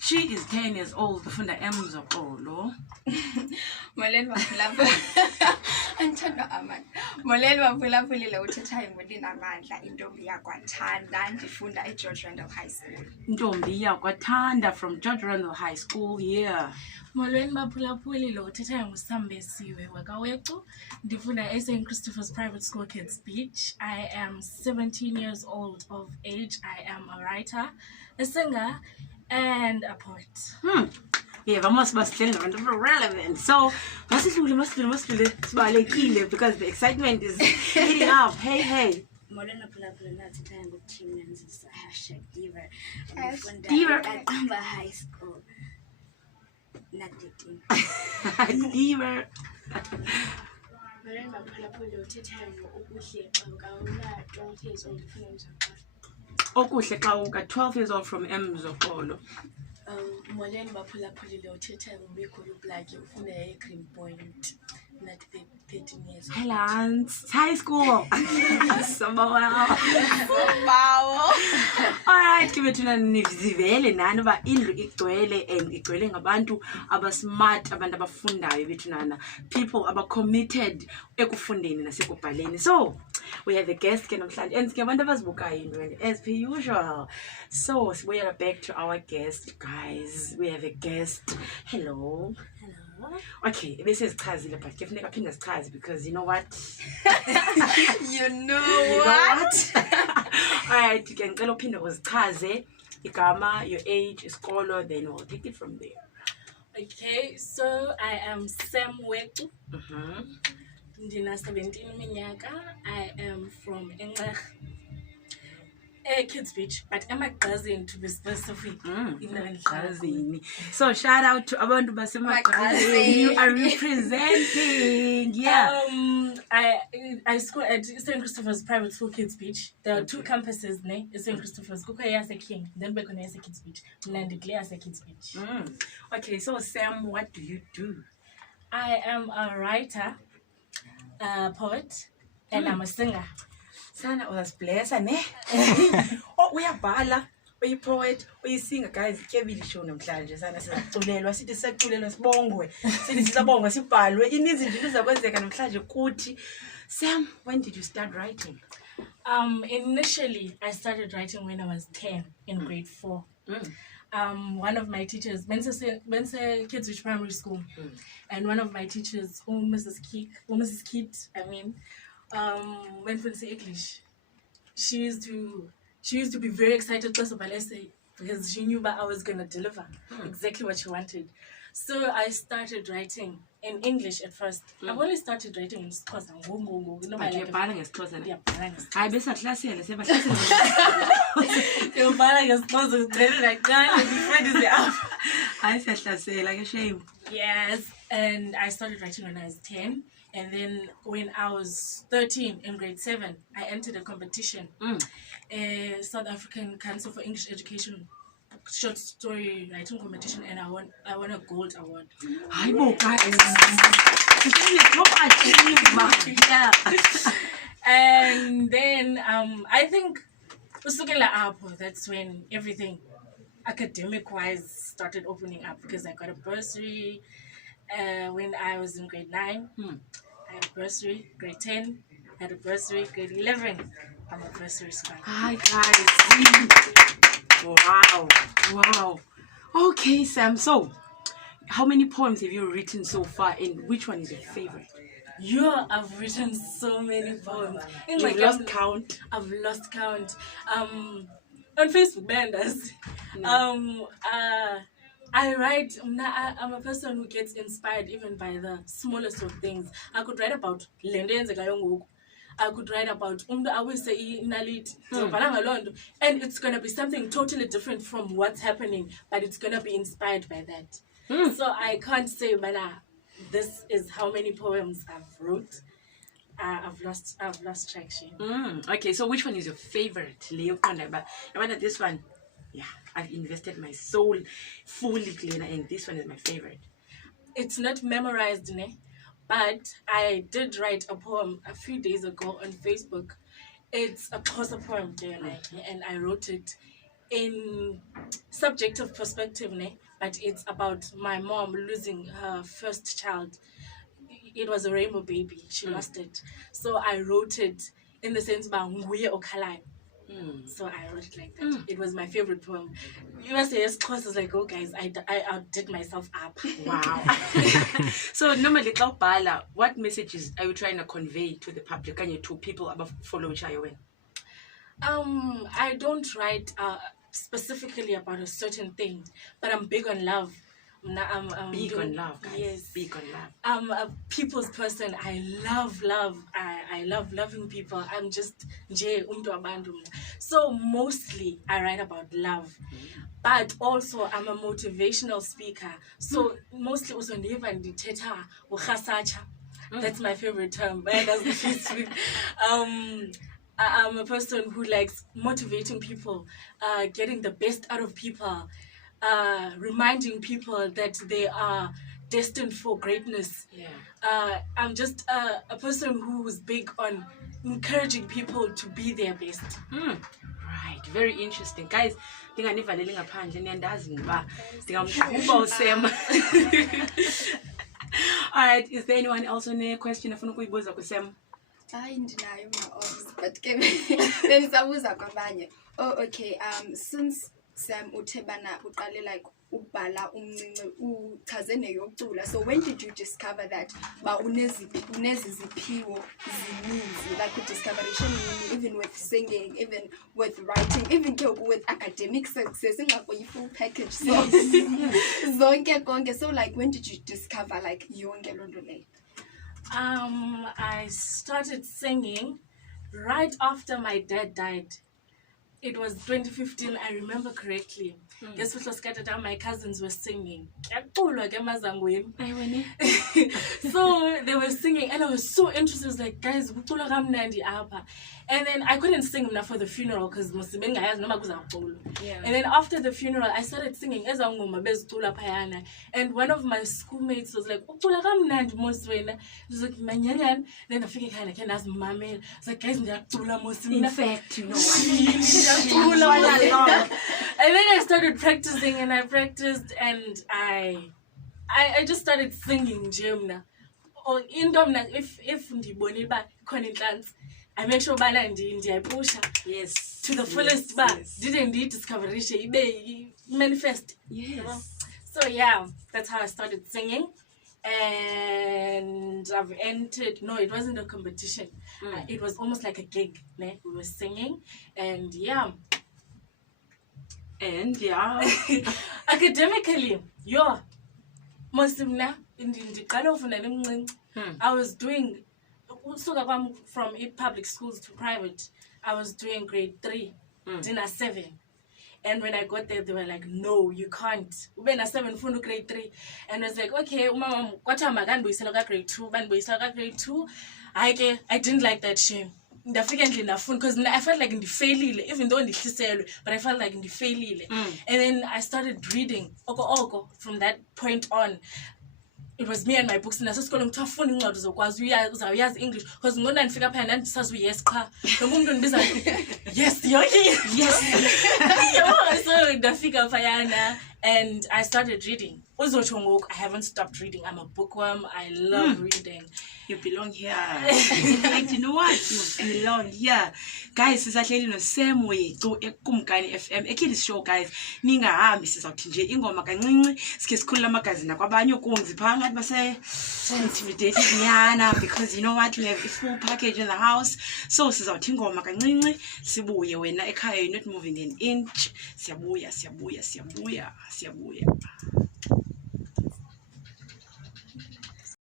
She is 10 years old. Ufunda emzokolo. Molweni baphulaphula. Anthondo amandla. Molweni baphulaphulile uthethayo ngolinamandla intombi yakwaThanda ndifunda eGeorge Randall High School. Ntombi yakwaThanda from George Randall High School, yeah. Molweni baphulaphulile uthethayo nguSambesiwe wakawecu ndifunda eSt. Christopher's Private School Kids Beach. I am 17 years old of age. I am a writer, a singer, and a poet. Yeah, vamos relevant. So, masibalekile because the excitement is heating up. Hey. Molweni baphulaphula nathethaya ngoteam nenzisa #Diva. Diva at Amber High School. Nathething. Diva. Molweni baphulaphula uthethayo ngokuhle xa 12 years old from Emzokolo. Okuhle xa uka 12 years old from Emzokolo. Molweni baphulaphulile uthethayo ngoBikhulu Blaki ufunda eGreen Point. Not 13 years old. Helans, high school. Wow. Alright, kibethuna nivizivele nani ba indlu igcwele and igcwele ngabantu abasmart, abantu abafundayo bethunana, people aba committed ekufundeni nasekubhaleni. So, we have a guest ke namhlanje and ngabantu abazibukayo indweni as per usual. So, we are back to our guest, guys. We have a guest. Hello. Okay, this is Chazile, but definitely I Chaz because you know what? You know what? Alright, you can tell Pinda was Chaze, Igama, your age, Iskolo, then we'll take it from there. Okay, so I am Sam Wetu. Ndina 17 minyaka. I am from Engler. Kids Beach, but I'm a cousin to be specific. So shout out to Abantu Basema. You are representing. Yeah. I school at St. Christopher's Private School Kids Beach. There are two campuses, ne? St. Christopher's. Kuka as a king, then Bekone as a Kids Beach, Nandikle as a Kids Beach. Okay, so Sam, what do you do? I am a writer, a poet, and I'm a singer. Sana uzasiblessa ne. Uyabhala, uyipoet, uyisinger guys, Kiddies Show namhlanje sana sizaculelwa sithi siculelwa sibongwe. Sithi sisabongwa sibhalwe. Ininzi nje izakwenzeka namhlanje kuthi. Sam, when did you start writing? Initially I started writing when I was 10 in grade 4. One of my teachers, Mensa Kids Beach Primary School, and one of my teachers, Mrs. Kit, when we say English, she used to be very excited because she knew that I was gonna deliver exactly what she wanted. So I started writing in English at first. I've only started writing in Xhosa. Yes, and I started writing when I was 10. And then when I was 13 in grade 7, I entered a competition, South African Council for English Education short story writing competition, and I won a gold award. Hi, guys. And then I think that's when everything academic-wise started opening up because I got a bursary. When I was in grade 9, I had a bursary. Grade 10, I had a bursary. Grade 11, I'm a bursary scholar. Hi, guys. Wow. Okay, Sam. So, how many poems have you written so far, and which one is your favorite? I've written so many poems. You've lost count? I've lost count. On Facebook, Banders. I write, I'm a person who gets inspired even by the smallest of things. I could write about I could write about and it's going to be something totally different from what's happening, but it's going to be inspired by that. So I can't say, this is how many poems I've wrote. I've lost traction. Okay, so which one is your favorite? This one, yeah, I've invested my soul fully, and this one is my favorite. It's not memorized, but I did write a poem a few days ago on Facebook. It's a Xhosa poem, and I wrote it in subjective perspective, ne? But it's about my mom losing her first child. It was a rainbow baby. She lost it. So I wrote it in the sense about nguye okhalai. So I wrote it like that. It was my favorite poem. You must say, yes, cause it's like, oh guys, I outdid myself up. Wow. So normally, Bala, what messages are you trying to convey to the public and to people about following Chayowen? I don't write specifically about a certain thing, but I'm big on love. I'm Big on love, guys. Yes. Big on love. I'm a people's person. I love love. I love loving people. I'm just nje umntu wabantu. So mostly I write about love. But also I'm a motivational speaker. So mostly also ndiva ndithetha urhasatsha. That's my favorite term. And that's the first week. I'm a person who likes motivating people, getting the best out of people, reminding people that they are destined for greatness. Yeah. I'm just a person who's big on encouraging people to be their best. Right, very interesting. Guys, ndinganivaleli ngaphandle niyandazi ngoba ndingamqhuba uSam. All right, is there anyone else on a question afuna ukuyibuza kuSam? Hayi ndinayo ma-offs but ke bendisabuza kwabanye. Oh okay, since Sam uthe bana uqale like ubhala umncinci uchaze neyocula, so when did you discover that ba unezi ziphiwo zininzi, like udiscoveration even with singing, even with writing, even with academic success, ingakho full package, so zonke konke. So like when did you discover like yonke loo nto leyo? I started singing right after my dad died. It was 2015, I remember correctly. Guess what was scattered down? My cousins were singing. So they were singing, and I was so interested. I was like, guys, and then I couldn't sing enough for the funeral because and then after the funeral, I started singing. And one of my schoolmates was like, was like, then I figured I can ask mommy. I was like, guys, In fact, you know and then I started practicing, and I practiced, and I just started singing Jemna. Or in Domna, if ndiboni ba khona inhlansi, I make sure bana ndiyayipusha yes to the fullest ba didn't discover ibe manifest. Yes. So yeah, that's how I started singing. And I've entered, no, it wasn't a competition. It was almost like a gig. Ne? We were singing, and yeah. Academically, I was doing from public schools to private. I was doing grade 3, dinner 7. And when I got there, they were like, no, you can't. Ube na 7 fundo grade 3. And I was like, okay, umama kwathamba kanibuyisela ka grade 2, banibuyisela ka grade 2. I didn't like that shame. Ndafika endlini ndafunda because I felt like ndifailile, even though ndihliselwe, but I felt like ndifailile. And then I started reading oko from that point on. It was me and my books. Nasesikolweni kuthiwa funda incwadi zokwazi uzawuyazi English because ngona ndifika phaya ndandisazi yes qha lo muntu ndibiza yes so ndafika phayana and I started reading. Uzotsho ngoku I haven't stopped reading. I'm a bookworm. I love reading. You belong here. Like, you know what? You belong here. Guys, sisahleli noSam wethu eKumkani FM, Kiddies Show, guys. Ningahambi sizawuthi nje ingoma kancinci sike sikhulula amagazini kwabanye okunzi phanga base intimidated nyana because you know what, we have a full package in the house. So sizawuthi ingoma kancinci sibuye wena ekhaya, you're not moving an inch. Siyabuya.